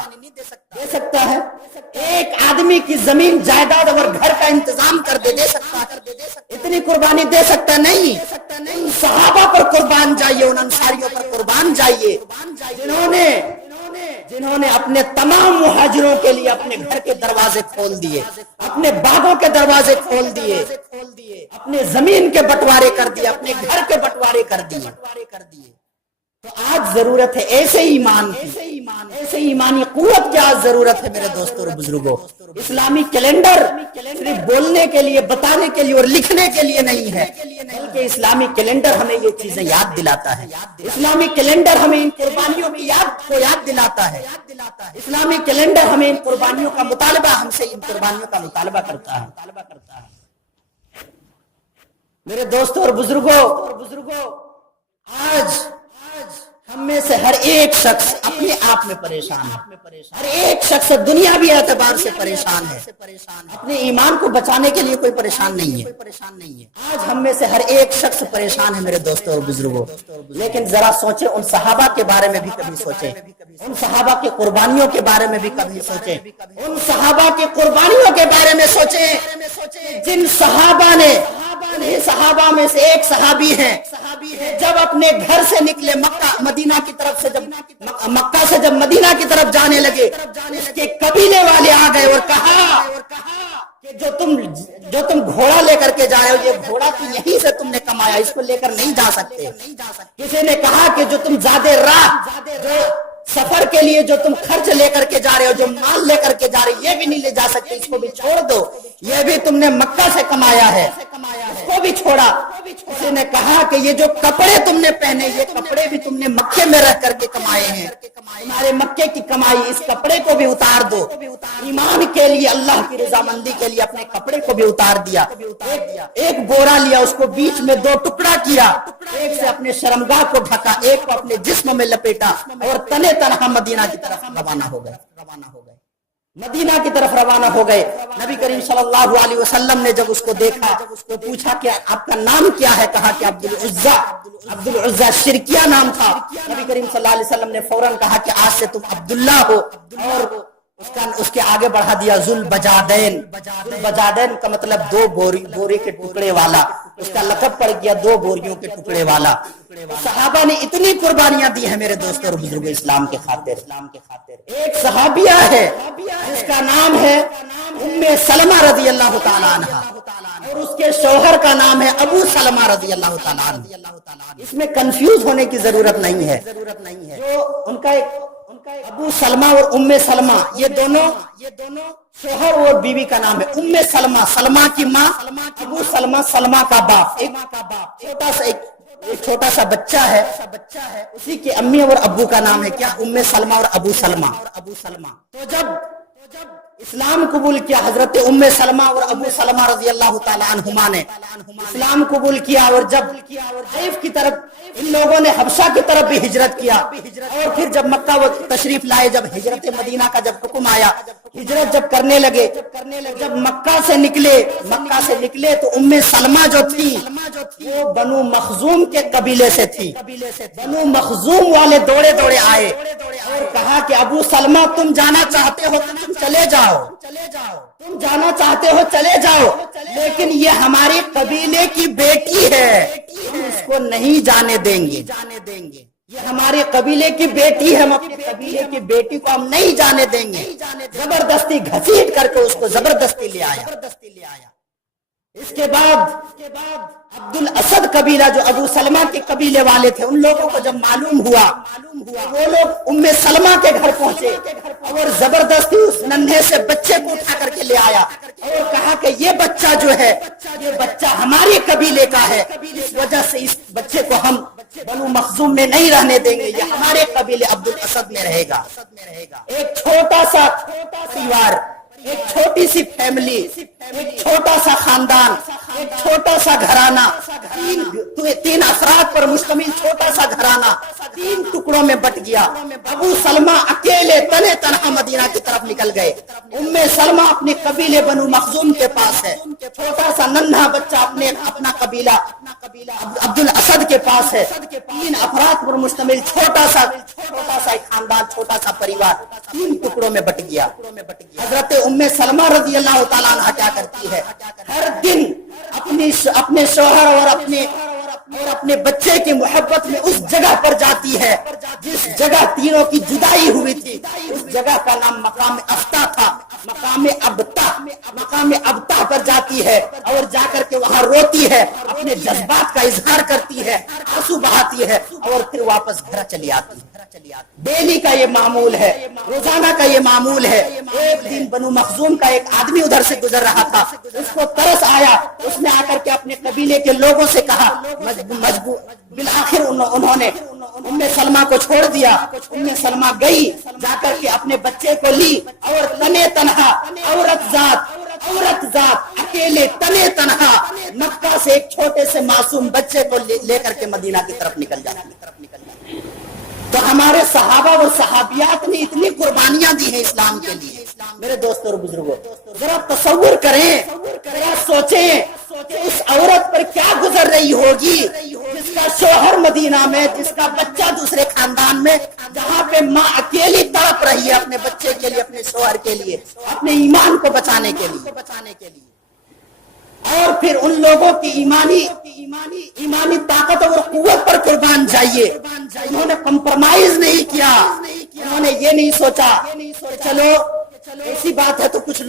دے سکتا ہے ایک آدمی کی زمین جائیداد اور گھر کا انتظام کر دے سکتا ہے، اتنی قربانی دے سکتا نہیں۔ ان صحابہ پر قربان جائیے، ان انصاریوں پر قربان جائیے جنہوں نے اپنے تمام مہاجروں کے لیے اپنے گھر کے دروازے کھول دیے، اپنے باغوں کے دروازے کھول دیے، اپنے زمین کے بٹوارے کر دیے، اپنے گھر کے بٹوارے کر دیے۔ تو آج ضرورت ہے ایسے ایمان کی، ایسے ایمانی قوت کی آج ضرورت ہے میرے دوستوں اور بزرگوں۔ اسلامی کیلنڈر صرف بولنے کے لیے، بتانے کے لیے اور لکھنے کے لیے نہیں ہے، بلکہ اسلامی کیلنڈر ہمیں یہ چیزیں یاد دلاتا ہے۔ اسلامی کیلنڈر ہمیں ان قربانیوں کی یاد دلاتا ہے۔ اسلامی کیلنڈر ہمیں ان قربانیوں کا مطالبہ، ہم سے ان قربانیوں کا مطالبہ کرتا ہے۔ میرے دوستوں اور بزرگوں، آج ہم میں سے ہر ایک شخص اپنے آپ میں پریشان ہے، ہر ایک شخص دنیاوی اعتبار سے پریشان ہے، اپنے ایمان کو بچانے کے لیے کوئی پریشان نہیں ہے۔ آج ہم میں سے ہر ایک شخص پریشان ہے میرے دوستوں اور بزرگوں، لیکن ذرا سوچیں، ان صحابہ کے بارے میں بھی کبھی سوچیں، ان صحابہ کی قربانیوں کے بارے میں بھی کبھی سوچیں، ان صحابہ کی قربانیوں کے بارے میں سوچیں جن صحابہ نے، صحابہ میں سے ایک صحابی ہیں جب اپنے گھر سے نکلے مدینہ کی طرف سے، جب مکہ سے جب مدینہ کی طرف جانے لگے، اس کے قبیلے والے آ گئے اور کہا کہ جو تم گھوڑا لے کر کے جا رہے ہو، یہ گھوڑا تو یہیں سے تم نے کمایا، اس کو لے کر نہیں جا سکتے۔ کسی نے کہا کہ جو تم زیادہ راہ، جو سفر کے لیے جو تم خرچ لے کر کے جا رہے ہو، جو مال لے کر کے جا رہے ہو، یہ بھی نہیں لے جا سکتے، اس کو بھی چھوڑ دو، یہ بھی تم نے مکہ سے کمایا ہے، اس کو بھی چھوڑا۔ کسی نے کہا کہ یہ جو کپڑے تم نے پہنے، یہ کپڑے بھی تم نے مکے میں رہ کر کے کمائے ہیں، تمہارے مکے کی کمائی، اس کپڑے کو بھی اتار دو۔ ایمان کے لیے، اللہ کی رضامندی کے لیے اپنے کپڑے کو بھی اتار دیا، ایک بورا لیا، اس کو بیچ میں 2 ٹکڑا کیا، ایک سے اپنے شرمگاہ کو ڈھکا، ایک کو اپنے جسم میں لپیٹا اور تنے تنہا مدینہ کی طرف روانہ ہو گئے۔ مدینہ کی طرف روانہ ہو گئے۔ نبی کریم صلی اللہ علیہ وسلم نے جب اس کو دیکھا تو پوچھا کہ آپ کا نام کیا ہے؟ کہا کہ عبدالعزہ شرکیہ نام تھا۔ نبی کریم صلی اللہ علیہ وسلم نے فوراً کہا کہ آج سے تم عبداللہ ہو، اور اس کے آگے بڑھا دیا ذوالبجادین۔ ذوالبجادین کا مطلب 2 بوری کے ٹکڑے والا، اس کا لقب پڑ گیا 2 بوریوں کے ٹکڑے والا۔ صحابہ نے اتنی قربانیاں دی ہیں میرے دوستوں اور بزرگوں اسلام کے خاطر۔ ایک صحابیہ ہے جس کا نام ہے ام سلمہ رضی اللہ تعالیٰ عنہ، اور اس کے شوہر کا نام ہے ابو سلمہ رضی اللہ تعالیٰ عنہ۔ اس میں کنفیوز ہونے کی ضرورت نہیں ہے، جو ان کا ابو سلمہ اور ام سلمہ، یہ دونوں شوہر اور بیوی کا نام ہے۔ ام سلمہ، سلمہ کی ماں، ابو سلمہ، سلمہ کا باپ، ایک چھوٹا سا بچہ ہے، اسی کے امی اور ابو کا نام ہے کیا؟ ام سلمہ اور ابو سلمہ۔ تو جب اسلام قبول کیا حضرت ام سلمہ اور ابو سلمہ رضی اللہ تعالیٰ عنہما نے اسلام قبول کیا، اور جب طائف کی طرف ان لوگوں نے حبشہ کی طرف بھی ہجرت کیا، اور پھر جب مکہ وہ تشریف لائے، جب ہجرت مدینہ کا جب حکم آیا، ہجرت جب کرنے لگے، جب مکہ سے نکلے تو ام سلمہ جو تھی وہ بنو مخزوم کے قبیلے سے تھی۔ بنو مخزوم والے دوڑے آئے اور کہا کہ ابو سلمہ تم جانا چاہتے ہو تو تم چلے جاؤ، تم جانا چاہتے ہو چلے جاؤ، لیکن یہ ہمارے قبیلے کی بیٹی ہے، ہم اس کو نہیں جانے دیں گے۔ یہ ہمارے قبیلے کی بیٹی ہے، ہم اپنے قبیلے کی بیٹی کو ہم نہیں جانے دیں گے۔ زبردستی گھسیٹ کر کے اس کو زبردستی لے آیا۔ اس کے بعد عبد الاسد قبیلہ جو ابو سلمہ کے قبیلے والے تھے، ان لوگوں کو جب معلوم ہوا وہ لوگ ام سلمہ کے گھر پہنچے اور زبردستی اس ننھے سے بچے کو اٹھا کر کے لے آیا اور کہا کہ یہ بچہ جو ہے یہ بچہ ہمارے قبیلے کا ہے، اس وجہ سے اس بچے کو ہم بنو مخزوم میں نہیں رہنے دیں گے، یہ ہمارے قبیلے عبد الاسد میں رہے گا۔ ایک چھوٹا سا پریوار، ایک چھوٹی سی فیملی، ایک چھوٹا سا خاندان، ایک چھوٹا سا گھرانہ، تین افراد پر مشتمل چھوٹا سا گھرانہ تین ٹکڑوں میں بٹ گیا۔ ابو سلمہ اکیلے تنے تنہا مدینہ کی طرف نکل گئے۔ ام سلمہ اپنے قبیلے بنو مخزوم کے پاس ہے، چھوٹا سا ننھا بچہ اپنا قبیلہ عبد الاسد کے پاس ہے۔ تین افراد پر مشتمل چھوٹا سا ایک خاندان، چھوٹا سا پریوار تین ٹکڑوں میں بٹ گیا۔ حضرت ام سلمہ رضی اللہ تعالیٰ عنہ کیا کرتی ہے، ہر دن اپنے شوہر اور اپنے بچے کی محبت میں اس جگہ پر جاتی ہے جس جگہ تینوں کی جدائی ہوئی تھی۔ اس جگہ کا نام مقام افتا تھا، مقام ابتا پر جاتی ہے اور جا کر کے وہاں روتی ہے، اپنے جذبات کا اظہار کرتی ہے، آنسو بہاتی ہے اور پھر واپس گھر چلی آتی ہے۔ ڈیلی کا یہ معمول ہے، روزانہ کا یہ معمول ہے۔ ایک دن بنو مخزوم کا ایک آدمی ادھر سے گزر رہا تھا، اس کو ترس آیا، اس نے آ کر کے اپنے قبیلے کے لوگوں سے کہا، بالآخر انہوں نے ام سلمہ کو چھوڑ دیا۔ ام سلمہ گئی، جا کر کے اپنے بچے کو لی اور تنے تنہا عورت ذات اکیلے تنے تنہا مکہ سے ایک چھوٹے سے معصوم بچے کو لے کر کے مدینہ کی طرف نکل جاتی۔ تو ہمارے صحابہ اور صحابیات نے اتنی قربانیاں دی ہیں اسلام کے لیے۔ میرے دوستوں اور بزرگوں، ذرا تصور کریں، ذرا سوچیں کہ اس عورت پر کیا گزر رہی ہوگی جس کا شوہر مدینہ میں، جس کا بچہ دوسرے خاندان میں، جہاں پہ ماں اکیلی تڑپ رہی ہے اپنے بچے کے لیے، اپنے شوہر کے لیے، اپنے ایمان کو بچانے کے لیے۔ اور پھر ان لوگوں کی ایمانی طاقت اور قوت پر قربان جائیے، انہوں نے کمپرمائز نہیں کیا، انہوں نے یہ نہیں سوچا چلو ایسی بات ہے تو کچھ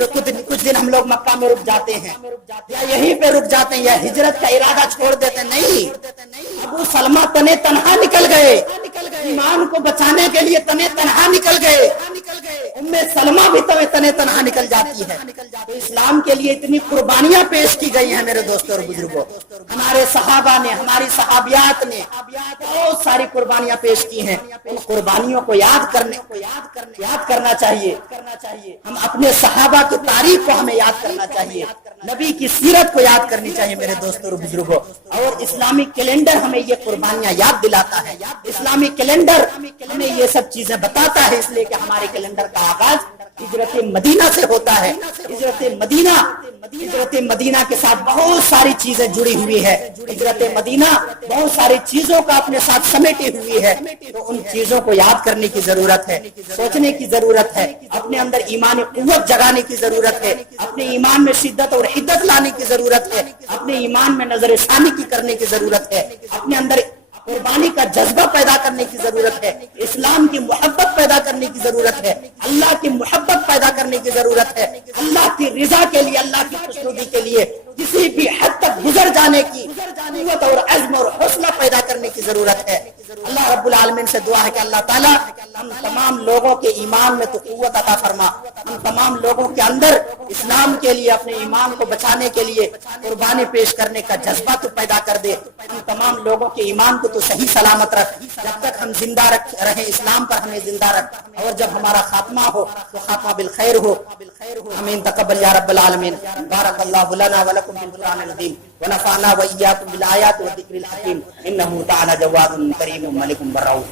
دن ہم لوگ مکہ میں رک جاتے ہیں یا یہیں پہ رک جاتے ہیں یا ہجرت کا ارادہ چھوڑ دیتے ہیں۔ نہیں، ابو سلمہ تنے تنہا نکل گئے، ایمان کو بچانے کے لیے تنے تنہا نکل گئے۔ ام سلمہ بھی تنے تنہا نکل جاتی ہے۔ تو اسلام کے لیے اتنی قربانیاں پیش کی گئی ہیں میرے دوستوں اور بزرگوں، ہمارے صحابہ نے، ہماری صحابیات نے بہت ساری قربانیاں پیش کی ہیں۔ ان قربانیوں کو یاد کرنا چاہیے۔ ہم اپنے صحابہ کی تاریخ کو ہمیں یاد کرنا چاہیے، نبی کی سیرت کو یاد کرنی چاہیے میرے دوستوں اور بزرگوں۔ اور اسلامی کیلنڈر ہمیں یہ قربانیاں یاد دلاتا ہے، اسلامی کیلنڈر ہمیں یہ سب چیزیں بتاتا ہے، اس لیے کہ ہمارے کیلنڈر کا آغاز ہجرت مدینہ سے ہوتا ہے۔ ہجرت مدینہ کے ساتھ بہت ساری چیزیں جڑی ہوئی ہے، ہجرت مدینہ بہت ساری چیزوں کا اپنے ساتھ سمیٹی ہوئی ہے۔ تو ان چیزوں کو یاد کرنے کی ضرورت ہے، سوچنے کی ضرورت ہے، اپنے اندر ایمانی قوت جگانے کی ضرورت ہے، اپنے ایمان میں شدت اور حدت لانے کی ضرورت ہے، اپنے ایمان میں نظر ثانی کی کرنے کی ضرورت ہے، اپنے اندر قربانی کا جذبہ پیدا کرنے کی ضرورت ہے، اسلام کی محبت پیدا کرنے کی ضرورت ہے، اللہ کی محبت پیدا کرنے کی ضرورت ہے، اللہ کی رضا کے لیے، اللہ کی خوشنودی کے لیے کسی بھی حد تک گزر جانے کی قوت اور عزم اور حوصلہ پیدا کرنے کی ضرورت ہے۔ اللہ رب العالمین سے دعا ہے کہ اللہ تعالیٰ ہم تمام لوگوں کے ایمان میں تو قوت عطا فرما، ہم تمام لوگوں کے اندر اسلام کے لیے، اپنے ایمان کو بچانے کے لیے قربانی پیش کرنے کا جذبہ تو پیدا کر دے، ہم تمام لوگوں کے ایمان کو تو صحیح سلامت رکھ، جب تک ہم زندہ رہیں اسلام پر ہمیں زندہ رکھ، اور جب ہمارا خاتمہ ہو تو خاتمہ بالخیر ہو۔ آمین تقبل یا رب العالمین۔ بارک اللہ لنا ولکم بالقرآن العظیم ونفعنا وإياكم بالآيات والذكر الحكيم إنه تعالى جواد كريم ملك برؤوف